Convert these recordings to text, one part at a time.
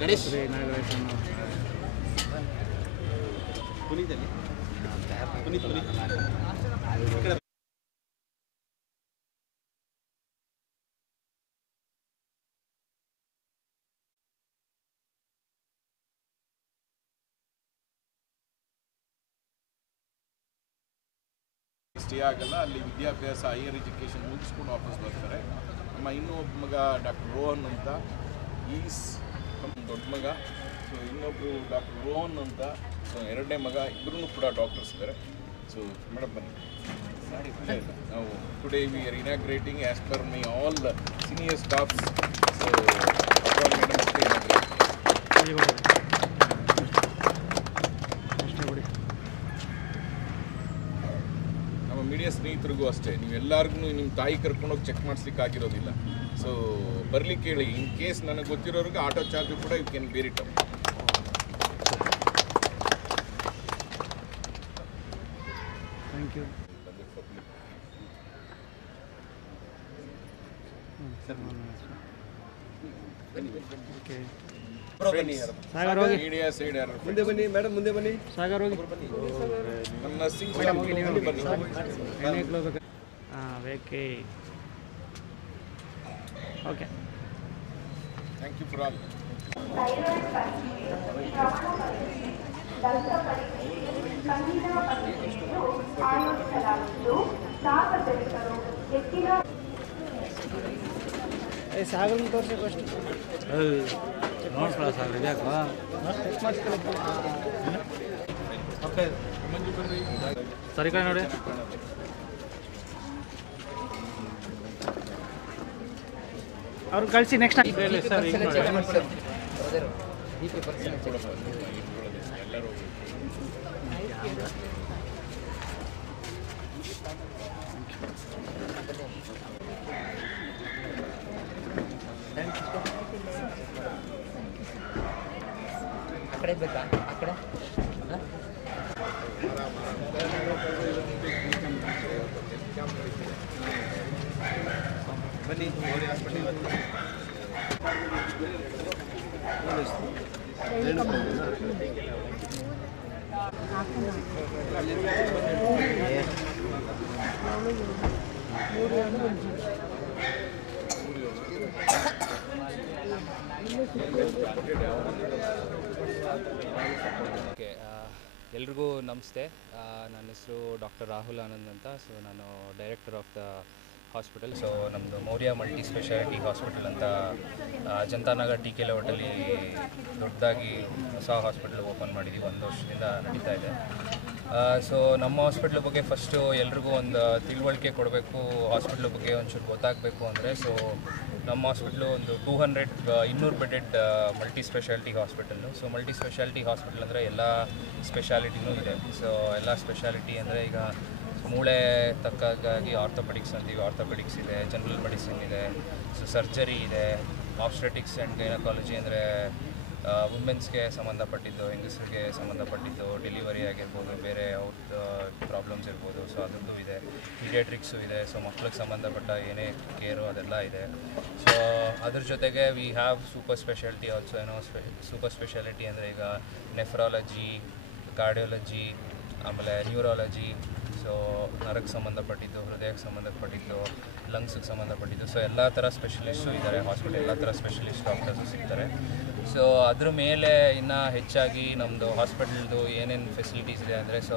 Ganesh stay ಆಗಲ್ಲ, ಅಲ್ಲಿ ವಿದ್ಯಾಭ್ಯಾಸ ಹೈಯರ್ ಎಜುಕೇಷನ್ ಮುಗಿಸ್ಕೊಂಡು ವಾಪಸ್ ಬರ್ತಾರೆ. ನಮ್ಮ ಇನ್ನೊಬ್ಬ ಮಗ ಡಾಕ್ಟರ್ ರೋಹನ್ ಅಂತ, ಈಸ್ ದೊಡ್ಡ ಮಗ. ಸೊ ಇನ್ನೊಬ್ಬರು ಡಾಕ್ಟರ್ ರೋಹನ್ ಅಂತ, ಸೊ ಎರಡನೇ ಮಗ. ಇಬ್ಬರೂ ಕೂಡ ಡಾಕ್ಟರ್ಸ್ ಇದ್ದಾರೆ. ಸೊ ಮೇಡಮ್ ಬನ್ನಿ. ನಾವು today we are inaugurating as per my all senior staffs. So madam ಅಷ್ಟೇ ನಮ್ಮ ಮೀಡಿಯಾ ಸ್ನೇಹಿತರಿಗೂ ಅಷ್ಟೇ, ನೀವು ಎಲ್ಲರಿಗೂ ನಿಮ್ಮ ತಾಯಿ ಕರ್ಕೊಂಡೋಗಿ ಚೆಕ್ ಮಾಡಿಸ್ಲಿಕ್ಕೆ ಆಗಿರೋದಿಲ್ಲ. ಸೊ ಬರ್ಲಿಕ್ಕೆ ಹೇಳಿ. ಇನ್ ಕೇಸ್ ನನಗೆ ಗೊತ್ತಿರೋರಿಗೆ ಆಟೋ ಚಾರ್ಜು ಕೂಡ you can bear it up. Thank you media side ಯಾರು ಮುಂದೆ ಬನ್ನಿ ಮೇಡಮ್, ಮುಂದೆ ಬನ್ನಿ. ಸಾಗರ್ ಹೋಗಿ ನಮ್ಮ ನರ್ಸಿಂಗ್ ಸೈಡ್ ಬನ್ನಿ. ಬೇಕೇ. Okay, thank you for all. Sagar ತೋರಿಸಿ ಫಸ್ಟ್ ನೋಡ್ಕೊಳ್ಳ ಸಾಗರ್ ಇದ್ಯಾಕ ಸರಿ ಕಡೆ ನೋಡಿ. ಅವ್ರು ಕಳಿಸಿ ನೆಕ್ಸ್ಟ್ ಸರ್. ಅಕಡೆ ಬೇಕಾ? ಅಕಡೆ ಬನ್ನಿ ಹಾಸ್ಪಿಟಲ್ ಎಲ್ರಿಗೂ ನಮಸ್ತೆ. ನನ್ನ ಹೆಸರು ಡಾಕ್ಟರ್ ರಾಹುಲ್ ಆನಂದ್ ಅಂತ. ಸೊ ನಾನು director of the hospital. So ನಮ್ಮದು ಮೌರ್ಯ ಮಲ್ಟಿ ಸ್ಪೆಷಾಲಿಟಿ ಹಾಸ್ಪಿಟಲ್ ಅಂತ ಜನತಾನಗರ್ ಟಿ ಕೆ ಲೇಔಟಲ್ಲಿ ದೊಡ್ಡದಾಗಿ ಹೊಸ ಹಾಸ್ಪಿಟಲ್ ಓಪನ್ ಮಾಡಿದ್ದೀವಿ. 1 ವರ್ಷದಿಂದ ನಡೀತಾ ಇದೆ. ಸೊ ನಮ್ಮ ಹಾಸ್ಪಿಟ್ಲ್ ಬಗ್ಗೆ ಫಸ್ಟು ಎಲ್ರಿಗೂ ಒಂದು ತಿಳುವಳಿಕೆ ಕೊಡಬೇಕು, ಹಾಸ್ಪಿಟ್ಲ್ ಬಗ್ಗೆ ಒಂಚೂರು ಗೊತ್ತಾಗಬೇಕು ಅಂದರೆ. ಸೊ ನಮ್ಮ ಹಾಸ್ಪಿಟ್ಲು ಒಂದು 200 bedded multi speciality hospital. So multi speciality hospital ಅಂದರೆ ಎಲ್ಲ ಸ್ಪೆಷಾಲಿಟಿನೂ ಇದೆ. ಸೊ ಎಲ್ಲ ಸ್ಪೆಷಾಲಿಟಿ ಅಂದರೆ ಈಗ ಮೂಳೆ ತಕ್ಕಾಗಿ ಆರ್ಥೋಪೆಡಿಕ್ಸ್ ಅಂತೀವಿ, ಆರ್ಥೋಪೆಡಿಕ್ಸ್ ಇದೆ, ಜನರಲ್ ಮೆಡಿಸಿನ್ ಇದೆ, ಸೊ ಸರ್ಜರಿ ಇದೆ, ಆಬ್ಸ್ಟೆಟಿಕ್ಸ್ ಆ್ಯಂಡ್ ಗೈನಕಾಲಜಿ ಅಂದರೆ ವುಮೆನ್ಸ್ಗೆ ಸಂಬಂಧಪಟ್ಟಿದ್ದು, ಹೆಂಗಸರಿಗೆ ಸಂಬಂಧಪಟ್ಟಿದ್ದು, ಡೆಲಿವರಿ ಆಗಿರ್ಬೋದು, ಬೇರೆ ಔಟ್ ಪ್ರಾಬ್ಲಮ್ಸ್ ಇರ್ಬೋದು, ಸೊ ಅದರದ್ದು ಇದೆ. ಪೀಡಿಯಾಟ್ರಿಕ್ಸು ಇದೆ, ಸೊ ಮಕ್ಳಿಗೆ ಸಂಬಂಧಪಟ್ಟ ಏನೇ ಕೇರು ಅದೆಲ್ಲ ಇದೆ. ಸೊ ಅದ್ರ ಜೊತೆಗೆ we have super speciality also. ಏನೋ ಸೂಪರ್ ಸ್ಪೆಷಾಲಿಟಿ ಅಂದರೆ ಈಗ ನೆಫ್ರಾಲಜಿ, ಕಾರ್ಡಿಯಾಲಜಿ, ಆಮೇಲೆ ನ್ಯೂರಾಲಜಿ, ಸೊ ನರಕ್ಕೆ ಸಂಬಂಧಪಟ್ಟಿದ್ದು, ಹೃದಯಕ್ಕೆ ಸಂಬಂಧಪಟ್ಟಿದ್ದು, ಲಂಗ್ಸ್ಗೆ ಸಂಬಂಧಪಟ್ಟಿದ್ದು, ಸೊ ಎಲ್ಲ ಥರ ಸ್ಪೆಷಲಿಸ್ಟು ಇದ್ದಾರೆ ಹಾಸ್ಪಿಟಲ್. ಎಲ್ಲ ಥರ ಸ್ಪೆಷಲಿಸ್ಟ್ ಡಾಕ್ಟರ್ಸು ಸಿಗ್ತಾರೆ. ಸೊ ಅದ್ರ ಮೇಲೆ ಇನ್ನೂ ಹೆಚ್ಚಾಗಿ ನಮ್ಮದು ಹಾಸ್ಪಿಟಲ್ದು ಏನೇನು ಫೆಸಿಲಿಟೀಸ್ ಇದೆ ಅಂದರೆ, ಸೊ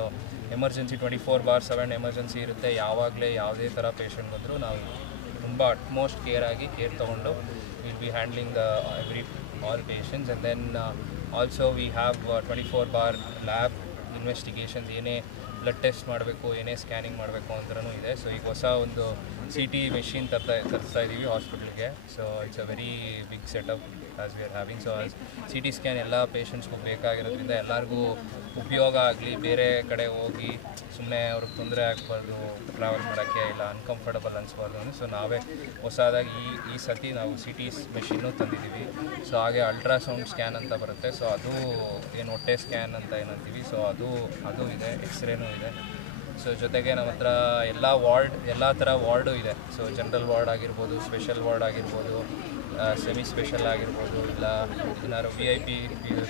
ಎಮರ್ಜೆನ್ಸಿ 24/7 ಎಮರ್ಜೆನ್ಸಿ ಇರುತ್ತೆ. ಯಾವಾಗಲೇ ಯಾವುದೇ ಥರ ಪೇಷಂಟ್ ಬಂದರೂ ನಾವು ತುಂಬ ಅಟ್ಮೋಸ್ಟ್ ಕೇರ್ ತೊಗೊಂಡು will be handling all patients. And then also we have 24 lab investigations. ಏನೇ ಬ್ಲಡ್ ಟೆಸ್ಟ್ ಮಾಡಬೇಕು, ಏನೇ ಸ್ಕ್ಯಾನಿಂಗ್ ಮಾಡಬೇಕು ಅಂದ್ರೂ ಇದೆ. ಸೊ ಈಗ ಹೊಸ ಒಂದು CT ಮೆಷಿನ್ ತರಿಸ್ತಾ ಇದ್ದೀವಿ ಹಾಸ್ಪಿಟ್ಲಿಗೆ. So it's a very big setup as we are having. So CT scan ಎಲ್ಲ ಪೇಷಂಟ್ಸ್ಗೂ ಬೇಕಾಗಿರೋದ್ರಿಂದ ಎಲ್ಲರಿಗೂ ಉಪಯೋಗ ಆಗಲಿ, ಬೇರೆ ಕಡೆ ಹೋಗಿ ಸುಮ್ಮನೆ ಅವ್ರಿಗೆ ತೊಂದರೆ ಆಗಬಾರ್ದು, ಟ್ರಾವೆಲ್ ಮಾಡೋಕ್ಕೆ ಇಲ್ಲ ಅನ್ಕಂಫರ್ಟಬಲ್ ಅನಿಸ್ಬಾರ್ದು ಅಂದರೆ ಸೊ ನಾವೇ ಹೊಸದಾಗಿ ಈ ಸತಿ ನಾವು CT ಮೆಷಿನ್ನು ತಂದಿದ್ದೀವಿ. ಸೊ ಹಾಗೆ ಅಲ್ಟ್ರಾಸೌಂಡ್ ಸ್ಕ್ಯಾನ್ ಅಂತ ಬರುತ್ತೆ. ಸೊ ಅದು ಏನು ಹೊಟ್ಟೆ ಸ್ಕ್ಯಾನ್ ಅಂತ ಏನಂತೀವಿ, ಸೊ ಅದು ಇದೆ, ಎಕ್ಸ್ರೇನೂ ಇದೆ. ಸೊ ಜೊತೆಗೆ ನಮ್ಮ ಹತ್ರ ಎಲ್ಲ ಥರ ವಾರ್ಡು ಇದೆ. ಸೊ ಜನರಲ್ ವಾರ್ಡ್ ಆಗಿರ್ಬೋದು, ಸ್ಪೆಷಲ್ ವಾರ್ಡ್ ಆಗಿರ್ಬೋದು, ಸೆಮಿ ಸ್ಪೆಷಲ್ ಆಗಿರ್ಬೋದು, ಇಲ್ಲ ಏನಾದ್ರು VIP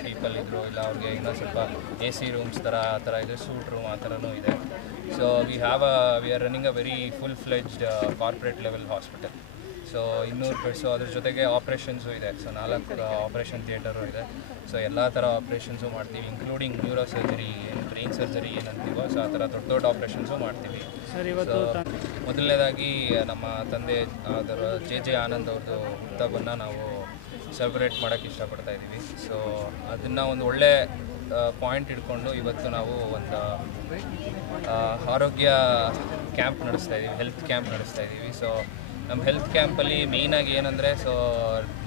ಪೀಪಲ್ ಇದ್ದರು, ಇಲ್ಲ ಅವ್ರಿಗೆ ಇನ್ನೂ ಸ್ವಲ್ಪ AC ರೂಮ್ಸ್ ಆ ಥರ ಇದೆ, ಸೂಟ್ ರೂಮ್ ಆ ಥರನೂ ಇದೆ. So we are running a very full fledged corporate level hospital. So 200 beds, ಅದ್ರ ಜೊತೆಗೆ ಆಪ್ರೇಷನ್ಸು ಇದೆ. ಸೊ 4 ಆಪ್ರೇಷನ್ ಥಿಯೇಟರು ಇದೆ. ಸೊ ಎಲ್ಲ ಥರ ಆಪ್ರೇಷನ್ಸು ಮಾಡ್ತೀವಿ, including neuro surgery, brain surgery ಏನಂತೀವೋ, ಸೊ ಆ ಥರ ದೊಡ್ಡ ಆಪ್ರೇಷನ್ಸು ಮಾಡ್ತೀವಿ. ಸೊ ಮೊದಲನೇದಾಗಿ ನಮ್ಮ ತಂದೆ ಅದರ JJ ಆನಂದ್ ಅವ್ರದ್ದು ಹುಟ್ಟುಹಬ್ಬನ ನಾವು ಸೆಲೆಬ್ರೇಟ್ ಮಾಡೋಕ್ಕೆ ಇಷ್ಟಪಡ್ತಾ ಇದ್ದೀವಿ. ಸೊ ಅದನ್ನು ಒಂದು ಒಳ್ಳೆ ಪಾಯಿಂಟ್ ಇಟ್ಕೊಂಡು ಇವತ್ತು ನಾವು ಒಂದು ಆರೋಗ್ಯ ಕ್ಯಾಂಪ್ ನಡೆಸ್ತಾ ಇದ್ದೀವಿ, ಹೆಲ್ತ್ ಕ್ಯಾಂಪ್ ನಡೆಸ್ತಾ ಇದ್ದೀವಿ. ಸೊ ನಮ್ಮ ಹೆಲ್ತ್ ಕ್ಯಾಂಪಲ್ಲಿ ಮೇಯ್ನಾಗಿ ಏನಂದರೆ, ಸೊ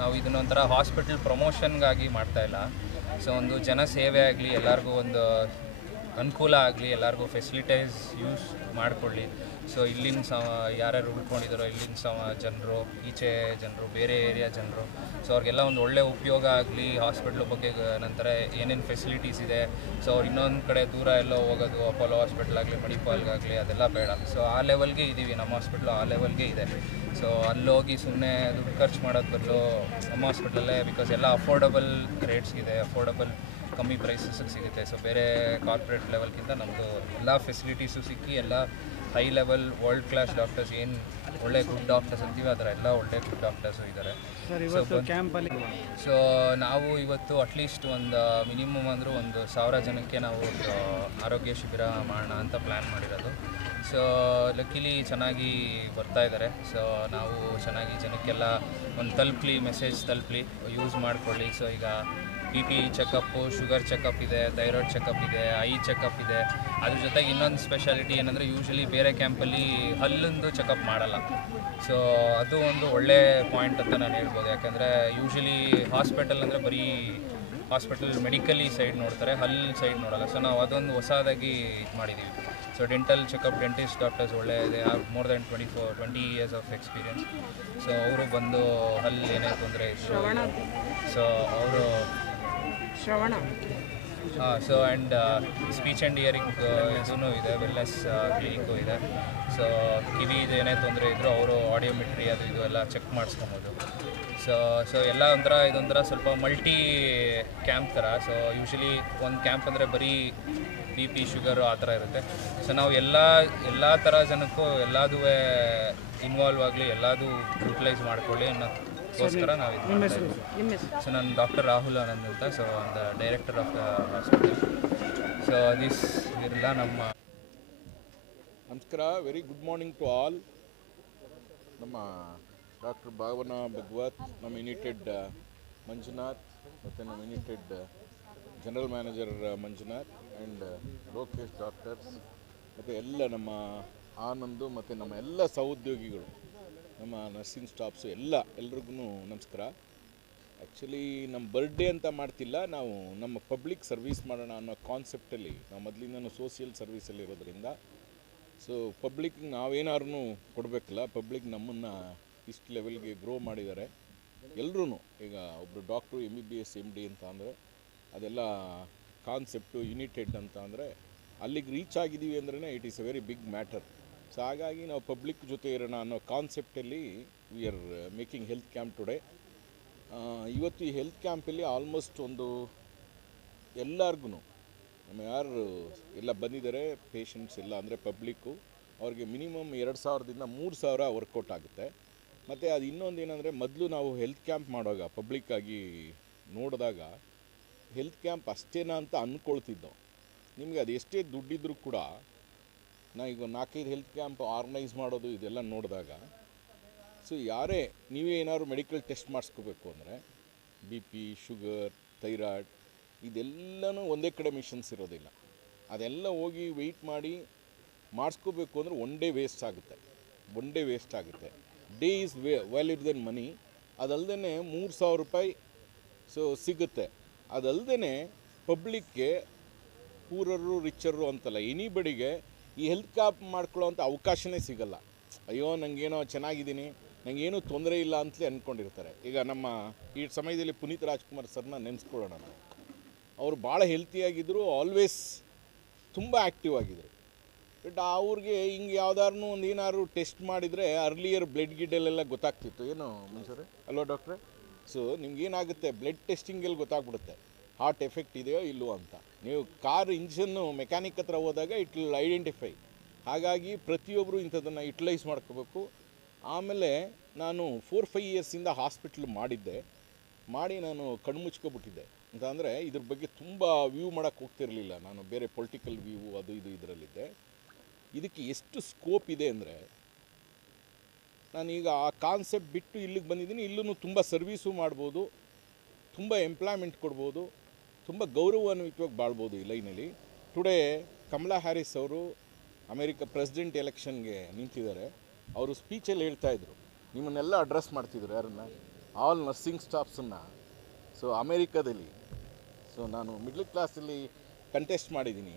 ನಾವು ಇದನ್ನೊಂಥರ ಹಾಸ್ಪಿಟಲ್ ಪ್ರಮೋಷನ್ಗಾಗಿ ಮಾಡ್ತಾಯಿಲ್ಲ. ಸೊ ಒಂದು ಜನ ಸೇವೆ ಆಗಲಿ, ಎಲ್ಲರಿಗೂ ಒಂದು ಅನುಕೂಲ ಆಗಲಿ, ಎಲ್ಲರಿಗೂ ಫೆಸಿಲಿಟೀಸ್ ಯೂಸ್ ಮಾಡಿಕೊಳ್ಳಿ. ಸೊ ಇಲ್ಲಿನ ಯಾರ್ಯಾರು ಉಳ್ಕೊಂಡಿದ್ದಾರೋ ಇಲ್ಲಿನ ಜನರು, ಈಚೆ ಜನರು, ಬೇರೆ ಏರಿಯಾ ಜನರು, ಸೊ ಅವ್ರಿಗೆಲ್ಲ ಒಂದು ಒಳ್ಳೆ ಉಪಯೋಗ ಆಗಲಿ. ಹಾಸ್ಪಿಟ್ಲ್ ಬಗ್ಗೆ ನಂತರ ಏನೇನು ಫೆಸಿಲಿಟೀಸ್ ಇದೆ, ಸೊ ಅವ್ರು ಇನ್ನೊಂದು ಕಡೆ ದೂರ ಎಲ್ಲೋ ಹೋಗೋದು, ಅಪೋಲೋ ಹಾಸ್ಪಿಟ್ಲ್ ಆಗಲಿ, ಮಣಿಪಾಲ್ಗಾಗಲಿ, ಅದೆಲ್ಲ ಬೇಡ. ಸೊ ಆ ಲೆವೆಲ್ಗೆ ಇದ್ದೀವಿ, ನಮ್ಮ ಹಾಸ್ಪಿಟ್ಲು ಆ ಲೆವೆಲ್ಗೆ ಇದೆ. ಸೊ ಅಲ್ಲೋಗಿ ಸುಮ್ಮನೆ ದುಡ್ಡು ಖರ್ಚು ಮಾಡೋದು ಬದಲು ನಮ್ಮ ಹಾಸ್ಪಿಟಲಲ್ಲೇ, ಬಿಕಾಸ್ ಎಲ್ಲ ಅಫೋರ್ಡಬಲ್ ರೇಟ್ಸ್ ಇದೆ, ಅಫೋರ್ಡಬಲ್ ಕಮ್ಮಿ ಪ್ರೈಸಸ್ಗೆ ಸಿಗುತ್ತೆ. ಸೊ ಬೇರೆ ಕಾರ್ಪೊರೇಟ್ ಲೆವೆಲ್ಗಿಂತ ನಮ್ಮದು ಎಲ್ಲ ಫೆಸಿಲಿಟೀಸು ಸಿಕ್ಕಿ, ಎಲ್ಲ high level world class doctors, ಏನು ಒಳ್ಳೆ ಗುಡ್ ಡಾಕ್ಟರ್ಸ್ ಅಂತೀವಿ, ಅದರ ಎಲ್ಲ ಒಳ್ಳೆ ಗುಡ್ ಡಾಕ್ಟರ್ಸು ಇದ್ದಾರೆ. ಸೊ ನಾವು ಇವತ್ತು ಅಟ್ಲೀಸ್ಟ್ ಒಂದು ಮಿನಿಮಮ್ ಅಂದರೂ 1,000 ಜನಕ್ಕೆ ನಾವು ಒಂದು ಆರೋಗ್ಯ ಶಿಬಿರ ಮಾಡೋಣ ಅಂತ ಪ್ಲ್ಯಾನ್ ಮಾಡಿರೋದು. ಸೊ ಲಕ್ಕಿಲಿ ಚೆನ್ನಾಗಿ ಬರ್ತಾ ಇದ್ದಾರೆ. ಸೊ ನಾವು ಚೆನ್ನಾಗಿ ಜನಕ್ಕೆಲ್ಲ ಒಂದು ಮೆಸೇಜ್ ತಲುಪಲಿ, ಯೂಸ್ ಮಾಡ್ಕೊಳ್ಳಿ. ಸೊ ಈಗ BP ಚೆಕಪ್ಪು, ಶುಗರ್ ಚೆಕಪ್ ಇದೆ, ಥೈರಾಯ್ಡ್ ಚೆಕಪ್ ಇದೆ, ಐ ಚೆಕಪ್ ಇದೆ. ಅದ್ರ ಜೊತೆಗೆ ಇನ್ನೊಂದು ಸ್ಪೆಷಾಲಿಟಿ ಏನಂದರೆ, ಯೂಶ್ವಲಿ ಬೇರೆ ಕ್ಯಾಂಪಲ್ಲಿ ಹಲ್ಲೊಂದು ಚೆಕಪ್ ಮಾಡಲ್ಲ. ಸೊ ಅದು ಒಂದು ಒಳ್ಳೆ ಪಾಯಿಂಟ್ ಅಂತ ನಾನು ಹೇಳ್ಬೋದು. ಯಾಕಂದರೆ ಯೂಶ್ವಲಿ ಹಾಸ್ಪಿಟಲ್ ಅಂದರೆ ಬರೀ ಹಾಸ್ಪಿಟಲ್ ಮೆಡಿಕಲಿ ಸೈಡ್ ನೋಡ್ತಾರೆ, ಹಲ್ಲು ಸೈಡ್ ನೋಡಲ್ಲ. ಸೊ ನಾವು ಅದೊಂದು ಹೊಸದಾಗಿ ಇದು ಮಾಡಿದ್ದೀವಿ. So dental checkup, dentist doctors ಒಳ್ಳೆ ಇದೆ, more than 20 years of experience. So ಅವರು ಬಂದು ಹಲ್ಲು ಏನೇ ತೊಂದರೆ ಇತ್ತು, ಸೊ ಅವರು so and speech and hearing ಇದೂ ಇದೆ, ವೆಲ್ನೆಸ್ ಕ್ಲಿನಿಕ್ಕು ಇದೆ. ಸೊ ಕಿವಿ ಏನೇ ತೊಂದರೆ ಇದ್ದರೂ ಅವರು ಆಡಿಯೋಮೆಟ್ರಿ ಅದು ಇದು ಎಲ್ಲ ಚೆಕ್ ಮಾಡಿಸ್ಕೊಬೋದು. ಸೊ ಎಲ್ಲ ಇದೊಂಥರ ಸ್ವಲ್ಪ ಮಲ್ಟಿ ಕ್ಯಾಂಪ್ ಥರ. ಸೊ ಯೂಶ್ವಲಿ ಒಂದು ಕ್ಯಾಂಪ್ ಅಂದರೆ ಬರೀ BP ಶುಗರು ಆ ಥರ ಇರುತ್ತೆ. ಸೊ ನಾವು ಎಲ್ಲ ಥರ ಜನಕ್ಕೂ ಎಲ್ಲದೂ ಇನ್ವಾಲ್ವ್ ಆಗಲಿ, ಎಲ್ಲದೂ ಯುಟಿಲೈಸ್ ಮಾಡ್ಕೊಳ್ಳಿ ಅನ್ನೋದಕ್ಕೋಸ್ಕರ ನಾವು ಇದು ಮಾಡ್ತಾ ಇದ್ದೀವಿ. ಸೊ ನಾನು ಡಾಕ್ಟರ್ ರಾಹುಲ್ ಆನಂದ್ ಅಂತ, so the director of the hospital. So this ಇರಲ್ಲ ನಮ್ಮ ನಮಸ್ಕಾರ, very good morning to all. ನಮ್ಮ ಡಾಕ್ಟರ್ ಭಾವನಾ ಭಗವತ್, ನಮ್ಮ ಯುನೈಟೆಡ್ ಮಂಜುನಾಥ್, ಮತ್ತು ನಮ್ಮ united general manager Manjunath and Lokesh doctors, ಮತ್ತು ಎಲ್ಲ ನಮ್ಮ ಆನಂದು, ಮತ್ತು ನಮ್ಮ ಎಲ್ಲ ಸಹೋದ್ಯೋಗಿಗಳು, ನಮ್ಮ ನರ್ಸಿಂಗ್ ಸ್ಟಾಫ್ಸು ಎಲ್ರಿಗೂ ನಮಸ್ಕಾರ. ಆ್ಯಕ್ಚುಲಿ ನಮ್ಮ ಬರ್ಡೇ ಅಂತ ಮಾಡ್ತಿಲ್ಲ, ನಾವು ನಮ್ಮ ಪಬ್ಲಿಕ್ ಸರ್ವಿಸ್ ಮಾಡೋಣ ಅನ್ನೋ ಕಾನ್ಸೆಪ್ಟಲ್ಲಿ ನಾವು ಮೊದಲಿಂದನೂ ಸೋಷಿಯಲ್ ಸರ್ವಿಸಲ್ಲಿ ಇರೋದ್ರಿಂದ, ಸೊ ಪಬ್ಲಿಕ್ಗೆ ನಾವೇನಾದ್ರೂ ಕೊಡಬೇಕಲ್ಲ, ಪಬ್ಲಿಕ್ ನಮ್ಮನ್ನು ಇಷ್ಟು ಲೆವೆಲ್ಗೆ ಗ್ರೋ ಮಾಡಿದ್ದಾರೆ ಎಲ್ಲರೂ. ಈಗ ಒಬ್ಬರು ಡಾಕ್ಟ್ರು MBBS MD ಅಂತ ಅಂದರೆ ಅದೆಲ್ಲ ಕಾನ್ಸೆಪ್ಟು ಯುನೈಟೆಡ್ ಅಂತ ಅಂದರೆ ಅಲ್ಲಿಗೆ ರೀಚ್ ಆಗಿದ್ದೀವಿ ಅಂದ್ರೇ it is a very big matter. So ಹಾಗಾಗಿ ನಾವು ಪಬ್ಲಿಕ್ ಜೊತೆ ಇರೋಣ ಅನ್ನೋ ಕಾನ್ಸೆಪ್ಟಲ್ಲಿ we are making health camp today. ಇವತ್ತು ಈ ಹೆಲ್ತ್ ಕ್ಯಾಂಪಲ್ಲಿ ಆಲ್ಮೋಸ್ಟ್ ಒಂದು ಎಲ್ಲರಿಗೂ ನಮ್ಮ ಯಾರು ಎಲ್ಲ ಬಂದಿದ್ದಾರೆ ಪೇಷಂಟ್ಸ್ ಎಲ್ಲ ಅಂದರೆ ಪಬ್ಲಿಕ್ಕು, ಅವ್ರಿಗೆ ಮಿನಿಮಮ್ 2,000ದಿಂದ 3,000 ವರ್ಕೌಟ್ ಆಗುತ್ತೆ. ಮತ್ತು ಅದು ಇನ್ನೊಂದು ಏನಂದರೆ, ಮೊದಲು ನಾವು ಹೆಲ್ತ್ ಕ್ಯಾಂಪ್ ಮಾಡುವಾಗ ಪಬ್ಲಿಕ್ಕಾಗಿ ನೋಡಿದಾಗ ಹೆಲ್ತ್ ಕ್ಯಾಂಪ್ ಅಷ್ಟೇನಾ ಅಂತ ಅಂದ್ಕೊಳ್ತಿದ್ದೋ. ನಿಮಗೆ ಅದು ಎಷ್ಟೇ ದುಡ್ಡಿದ್ರೂ ಕೂಡ ನಾ ಈಗ 4-5 ಹೆಲ್ತ್ ಕ್ಯಾಂಪ್ ಆರ್ಗನೈಸ್ ಮಾಡೋದು ಇದೆಲ್ಲ ನೋಡಿದಾಗ, ಸೊ ಯಾರೇ ನೀವೇ ಏನಾದ್ರು ಮೆಡಿಕಲ್ ಟೆಸ್ಟ್ ಮಾಡಿಸ್ಕೋಬೇಕು ಅಂದರೆ BP, ಶುಗರ್, ಥೈರಾಯ್ಡ್ ಇದೆಲ್ಲನೂ ಒಂದೇ ಕಡೆ ಮಿಷನ್ಸ್ ಇರೋದಿಲ್ಲ. ಅದೆಲ್ಲ ಹೋಗಿ ವೆಯ್ಟ್ ಮಾಡಿ ಮಾಡಿಸ್ಕೋಬೇಕು ಅಂದರೆ ಒನ್ ಡೇ ವೇಸ್ಟ್ ಆಗುತ್ತೆ. ಡೇ ಈಸ್ ವ್ಯಾಲ್ಯೂಡ್ ದೆನ್ ಮನಿ. ಅದಲ್ಲದೆ 3,000 ರೂಪಾಯಿ ಸೊ ಸಿಗುತ್ತೆ. ಅದಲ್ಲದೆ ಪಬ್ಲಿಕ್ಗೆ ಪೂರರು ರಿಚರು ಅಂತಲ್ಲ, ಎನಿಬಡಿಗೆ ಈ ಹೆಲ್ತ್ ಕ್ಯಾಂಪ್ ಮಾಡ್ಕೊಳ್ಳೋವಂಥ ಅವಕಾಶನೇ ಸಿಗಲ್ಲ. ಅಯ್ಯೋ ನನಗೇನೋ ಚೆನ್ನಾಗಿದ್ದೀನಿ, ನನಗೇನೂ ತೊಂದರೆ ಇಲ್ಲ ಅಂತಲೇ ಅಂದ್ಕೊಂಡಿರ್ತಾರೆ. ಈಗ ನಮ್ಮ ಈ ಸಮಯದಲ್ಲಿ ಪುನೀತ್ ರಾಜ್ಕುಮಾರ್ ಸರ್ನ ನೆನೆಸ್ಕೊಳ್ಳೋಣ. ಅವರು ಭಾಳ ಹೆಲ್ತಿಯಾಗಿದ್ದರು, ಆಲ್ವೇಸ್ ತುಂಬ ಆ್ಯಕ್ಟಿವ್ ಆಗಿದ್ದರು. ಬಟ್ ಅವ್ರಿಗೆ ಹಿಂಗೆ ಯಾವ್ದಾರು ಒಂದು ಏನಾದ್ರು ಟೆಸ್ಟ್ ಮಾಡಿದರೆ ಅರ್ಲಿಯರ್ ಬ್ಲಡ್ ಗಿಡ್ಡಲ್ಲೆಲ್ಲ ಗೊತ್ತಾಗ್ತಿತ್ತು ಏನು ಮನ್ಸೂರೆ ಅಲ್ವಾ ಡಾಕ್ಟ್ರೆ? ಸೊ ನಿಮ್ಗೇನಾಗುತ್ತೆ ಬ್ಲಡ್ ಟೆಸ್ಟಿಂಗಲ್ಲಿ ಗೊತ್ತಾಗ್ಬಿಡುತ್ತೆ ಹಾರ್ಟ್ ಎಫೆಕ್ಟ್ ಇದೆಯೋ ಇಲ್ಲವೋ ಅಂತ. ನೀವು ಕಾರ್ ಇಂಜಿನ್ನು ಮೆಕ್ಯಾನಿಕ್ ಹತ್ರ ಹೋದಾಗ ಇಟ್ ವಿಲ್ ಐಡೆಂಟಿಫೈ. ಹಾಗಾಗಿ ಪ್ರತಿಯೊಬ್ಬರು ಇಂಥದ್ದನ್ನು ಯುಟಿಲೈಸ್ ಮಾಡ್ಕೋಬೇಕು. ಆಮೇಲೆ ನಾನು 4-5 ಇಯರ್ಸಿಂದ ಹಾಸ್ಪಿಟ್ಲ್ ಮಾಡಿ ನಾನು ಕಣ್ಮುಚ್ಕೊಬಿಟ್ಟಿದ್ದೆ. ಅಂತ ಅಂದರೆ ಇದ್ರ ಬಗ್ಗೆ ತುಂಬ ವ್ಯೂ ಮಾಡೋಕ್ಕೆ ಹೋಗ್ತಿರಲಿಲ್ಲ ನಾನು, ಬೇರೆ ಪೊಲಿಟಿಕಲ್ ವ್ಯೂ ಅದು ಇದು ಇದರಲ್ಲಿದ್ದೆ. ಇದಕ್ಕೆ ಎಷ್ಟು ಸ್ಕೋಪ್ ಇದೆ ಅಂದರೆ ನಾನೀಗ ಆ ಕಾನ್ಸೆಪ್ಟ್ ಬಿಟ್ಟು ಇಲ್ಲಿಗೆ ಬಂದಿದ್ದೀನಿ. ಇಲ್ಲೂ ತುಂಬ ಸರ್ವೀಸು ಮಾಡ್ಬೋದು, ತುಂಬ ಎಂಪ್ಲಾಯ್ಮೆಂಟ್ ಕೊಡ್ಬೋದು, ತುಂಬ ಗೌರವಾನ್ವಿತವಾಗಿ ಬಾಳ್ಬೋದು ಈ ಲೈನಲ್ಲಿ. ಟುಡೇ ಕಮಲಾ ಹ್ಯಾರಿಸ್ ಅವರು ಅಮೇರಿಕ ಪ್ರೆಸಿಡೆಂಟ್ ಎಲೆಕ್ಷನ್ಗೆ ನಿಂತಿದ್ದಾರೆ. ಅವರು ಸ್ಪೀಚಲ್ಲಿ ಹೇಳ್ತಾಯಿದ್ರು, ನಿಮ್ಮನ್ನೆಲ್ಲ ಅಡ್ರೆಸ್ ಮಾಡ್ತಿದ್ರು ಯಾರನ್ನು, ಆಲ್ ನರ್ಸಿಂಗ್ ಸ್ಟಾಫ್ಸನ್ನು. ಸೊ ಅಮೇರಿಕಾದಲ್ಲಿ ನಾನು ಮಿಡ್ಲ್ ಕ್ಲಾಸಲ್ಲಿ ಕಂಟೆಸ್ಟ್ ಮಾಡಿದ್ದೀನಿ.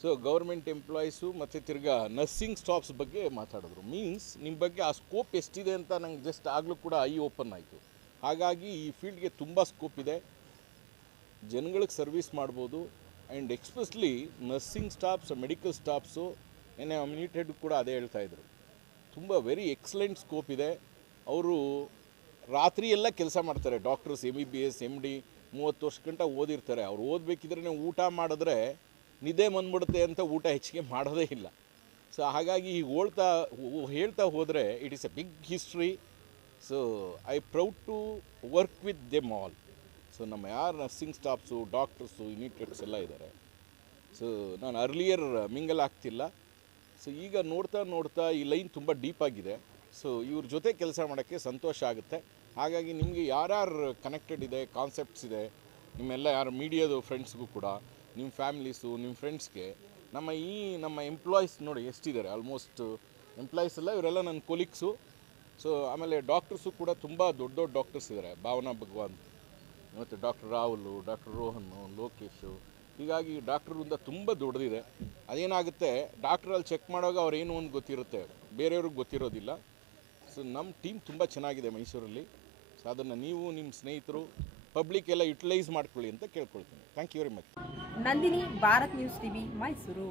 ಸೊ ಗೌರ್ಮೆಂಟ್ ಎಂಪ್ಲಾಯೀಸು ಮತ್ತು ತಿರ್ಗಾ ನರ್ಸಿಂಗ್ ಸ್ಟಾಫ್ಸ್ ಬಗ್ಗೆ ಮಾತಾಡಿದ್ರು. ಮೀನ್ಸ್ ನಿಮ್ಮ ಬಗ್ಗೆ ಆ ಸ್ಕೋಪ್ ಎಷ್ಟಿದೆ ಅಂತ ನಂಗೆ ಜಸ್ಟ್ ಆಗಲೂ ಕೂಡ ಐ ಓಪನ್ ಆಯಿತು. ಹಾಗಾಗಿ ಈ ಫೀಲ್ಡ್ಗೆ ತುಂಬ ಸ್ಕೋಪ್ ಇದೆ, ಜನಗಳಿಗೆ ಸರ್ವಿಸ್ ಮಾಡ್ಬೋದು. And especially nursing staffs, medical staffs ಮಿನಿಟೆಡ್ ಕೂಡ ಅದೇ ಹೇಳ್ತಾಯಿದ್ರು, ತುಂಬ ವೆರಿ ಎಕ್ಸಲೆಂಟ್ ಸ್ಕೋಪ್ ಇದೆ. ಅವರು ರಾತ್ರಿ ಎಲ್ಲ ಕೆಲಸ ಮಾಡ್ತಾರೆ. ಡಾಕ್ಟರ್ಸ್ MBBS MD 30 ವರ್ಷ ಗಂಟ ಓದಿರ್ತಾರೆ. ಅವ್ರು ಓದಬೇಕಿದ್ರೆ ಊಟ ಮಾಡಿದ್ರೆ ನಿದ್ದೆ ಬಂದ್ಬಿಡುತ್ತೆ ಅಂತ ಊಟ ಹೆಚ್ಚಿಗೆ ಮಾಡೋದೇ ಇಲ್ಲ. ಸೊ ಹಾಗಾಗಿ ಹೇಳ್ತಾ ಹೋದರೆ it is a big history. So I proud to work with them all. So ನಮ್ಮ ಯಾರು ನರ್ಸಿಂಗ್ ಸ್ಟಾಫ್ಸು, ಡಾಕ್ಟರ್ಸು, ಯುನಿಟೆಡ್ಸ್ ಎಲ್ಲ ಇದ್ದಾರೆ. ಸೊ ನಾನು ಅರ್ಲಿಯರ್ ಮಿಂಗಲ್ ಆಗ್ತಿಲ್ಲ. ಸೊ ಈಗ ನೋಡ್ತಾ ಈ ಲೈನ್ ತುಂಬ ಡೀಪಾಗಿದೆ. ಸೊ ಇವ್ರ ಜೊತೆ ಕೆಲಸ ಮಾಡೋಕ್ಕೆ ಸಂತೋಷ ಆಗುತ್ತೆ. ಹಾಗಾಗಿ ನಿಮಗೆ ಯಾರ್ಯಾರು ಕನೆಕ್ಟೆಡ್ ಇದೆ, ಕಾನ್ಸೆಪ್ಟ್ಸ್ ಇದೆ, ನಿಮ್ಮೆಲ್ಲ ಯಾರು ಮೀಡಿಯಾದ ಫ್ರೆಂಡ್ಸ್ಗೂ ಕೂಡ, ನಿಮ್ಮ ಫ್ಯಾಮಿಲೀಸು, ನಿಮ್ಮ ಫ್ರೆಂಡ್ಸ್ಗೆ ನಮ್ಮ ಎಂಪ್ಲಾಯೀಸ್ ನೋಡಿ ಎಷ್ಟಿದ್ದಾರೆ, ಆಲ್ಮೋಸ್ಟ್ ಎಂಪ್ಲಾಯೀಸ್ ಎಲ್ಲ ಇವರೆಲ್ಲ ನನ್ನ ಕೊಲೀಗ್ಸು. ಸೊ ಆಮೇಲೆ ಡಾಕ್ಟರ್ಸು ಕೂಡ ತುಂಬ ದೊಡ್ಡ ಡಾಕ್ಟರ್ಸ್ ಇದ್ದಾರೆ. ಭಾವನಾ ಭಗವಾನ್ ಮತ್ತು ಡಾಕ್ಟರ್ ರಾಹುಲು, ಡಾಕ್ಟರ್ ರೋಹನ್ನು, ಲೋಕೇಶು. ಹೀಗಾಗಿ ಡಾಕ್ಟ್ರ್ ವೃಂದ ತುಂಬ ದೊಡ್ಡದಿದೆ. ಅದೇನಾಗುತ್ತೆ, ಡಾಕ್ಟ್ರಲ್ಲಿ ಚೆಕ್ ಮಾಡುವಾಗ ಅವ್ರೇನು ಒಂದು ಗೊತ್ತಿರುತ್ತೆ, ಬೇರೆಯವ್ರಿಗೆ ಗೊತ್ತಿರೋದಿಲ್ಲ. ಸೊ ನಮ್ಮ ಟೀಮ್ ತುಂಬ ಚೆನ್ನಾಗಿದೆ ಮೈಸೂರಲ್ಲಿ. ಸೊ ಅದನ್ನು ನೀವು ನಿಮ್ಮ ಸ್ನೇಹಿತರು ಪಬ್ಲಿಕ್ ಎಲ್ಲ ಯುಟಿಲೈಸ್ ಮಾಡ್ಕೊಳ್ಳಿ ಅಂತ ಕೇಳ್ಕೊಳ್ತೀನಿ. Thank you very much. Nandini, Bharat news TV, Mysuru.